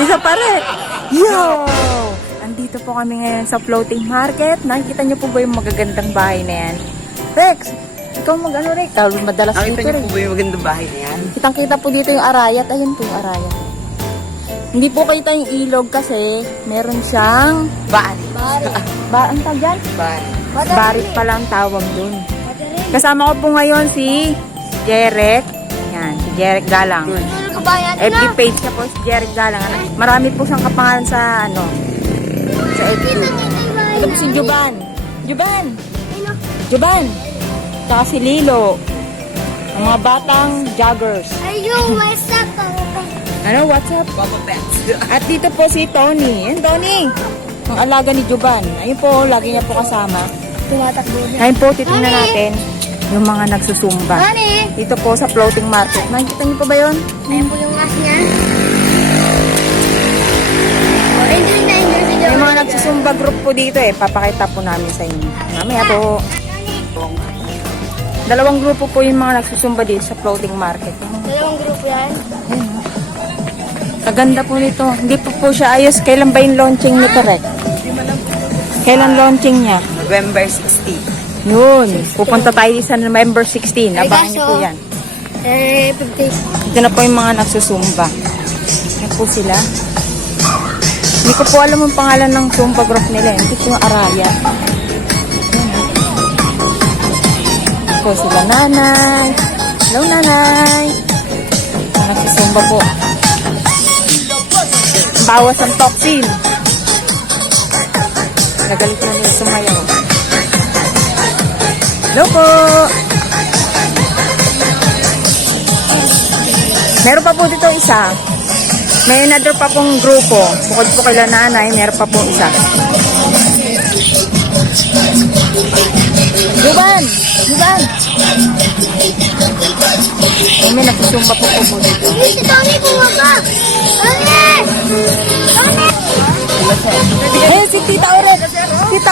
Isa pa rin. Yo! Andito po kami ngayon sa floating market. Nakikita niyo po ba yung magagandang bahay na yan? Rex, ikaw mag-ano Rex? Madalas Nakita dito niyo Rex. po ba yung magandang bahay na yan? Kitang-kita po dito yung arayat. Ayun po yung arayat. Hindi po kita yung ilog kasi meron siyang Bari. ang tawag dyan? Bari. Barit pala ang tawag dun. Kasama ko po ngayon si Jerek. Yan, si Jerek Galang. FB page niya po si Jerek Galang. Marami po siyang kapangalan sa sa FB. Ito po si Juban. Juban. Saka si Lilo. Ang mga batang joggers. Ayun, what's up? Ano, what's up? Papa Pets. At dito po si Tony. Yan, Tony. Ang alaga ni Juban. Ayun po, lagi niya po kasama. Tumatakbo niya. Ngayon po, titingnan natin yung mga nagsusumba. Honey! Dito po sa floating market. Nakikita niyo po ba yun? Ayun po yung ass niya. Oh, enjoy na video. May mga nagsusumba group po dito eh. Papakita po namin sa inyo. Mamaya po. Dalawang grupo po yung mga nagsusumba dito sa floating market. Dalawang grupo yan. Kaganda po nito. Hindi po siya ayos. Kailan ba yung launching nito, Rek? Kailan launching niya? November 16. Yun. Pupunta tayo sa November 16. Abangan niyo po yan. Ito na po yung mga nagsusumba. Yan po sila. Hindi ko po alam ang pangalan ng Zumba group nila. Hindi ko yung Araya. Yan po sila nanay. Hello nanay. Nagsusumba po. Bawas ang toxin. Nagalit na nila sumayaw. Hello po. Meron pa po dito isa. May another pa pong grupo. Bukod po kay nanay, meron pa po isa. Juban! May nagsusumba po dito. Si Tony bumaba! Tony! Hey, si Tita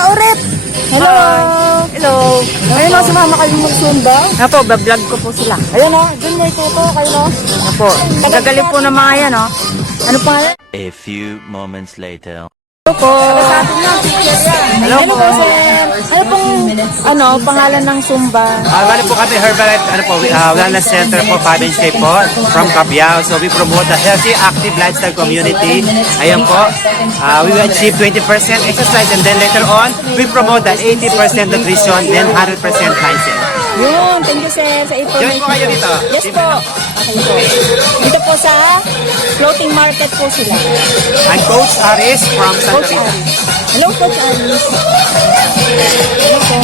Oret! Hello! Hello. Ayun o, sumama kayo magsumba. Apo, bablog ko po sila. Ayun o, dun may tuto kayo no? Apo, gagaling po ng mga yan o. Ano pa yan? A few moments later. Hello po. Hello po, sir. Ano pong, pangalan ng Zumba? Bali po kami Herbalife Wellness Center po, Province po, from Cabiao. So we promote the healthy, active lifestyle community. Ayan po, we will achieve 20% exercise and then later on, we promote the 80% nutrition, then 100% mindset. Yun, thank you sir sa information. Join po kayo dito. Yes po. Okay po. Dito po sa floating market po sila. I'm Coach Aris from Santa Coach Rita. Aris. Hello, Coach Aris. Hello po.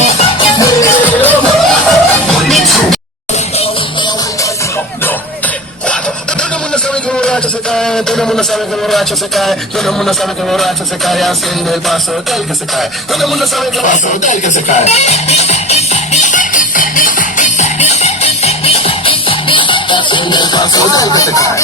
Tú no mundo sabe que el borracho se cae, todo el mundo sabe que el borracho se cae haciendo el paso del que se cae, todo el mundo sabe que el paso del que se cae. Haciendo el paso del que se cae.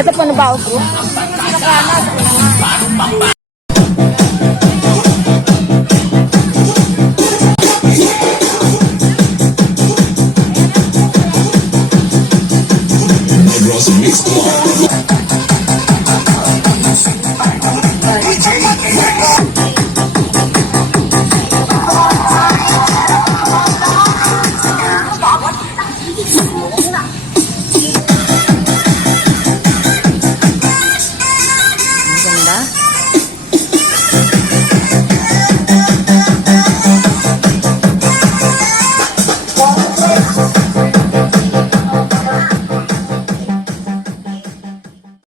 Ito po na ba ako? Mixed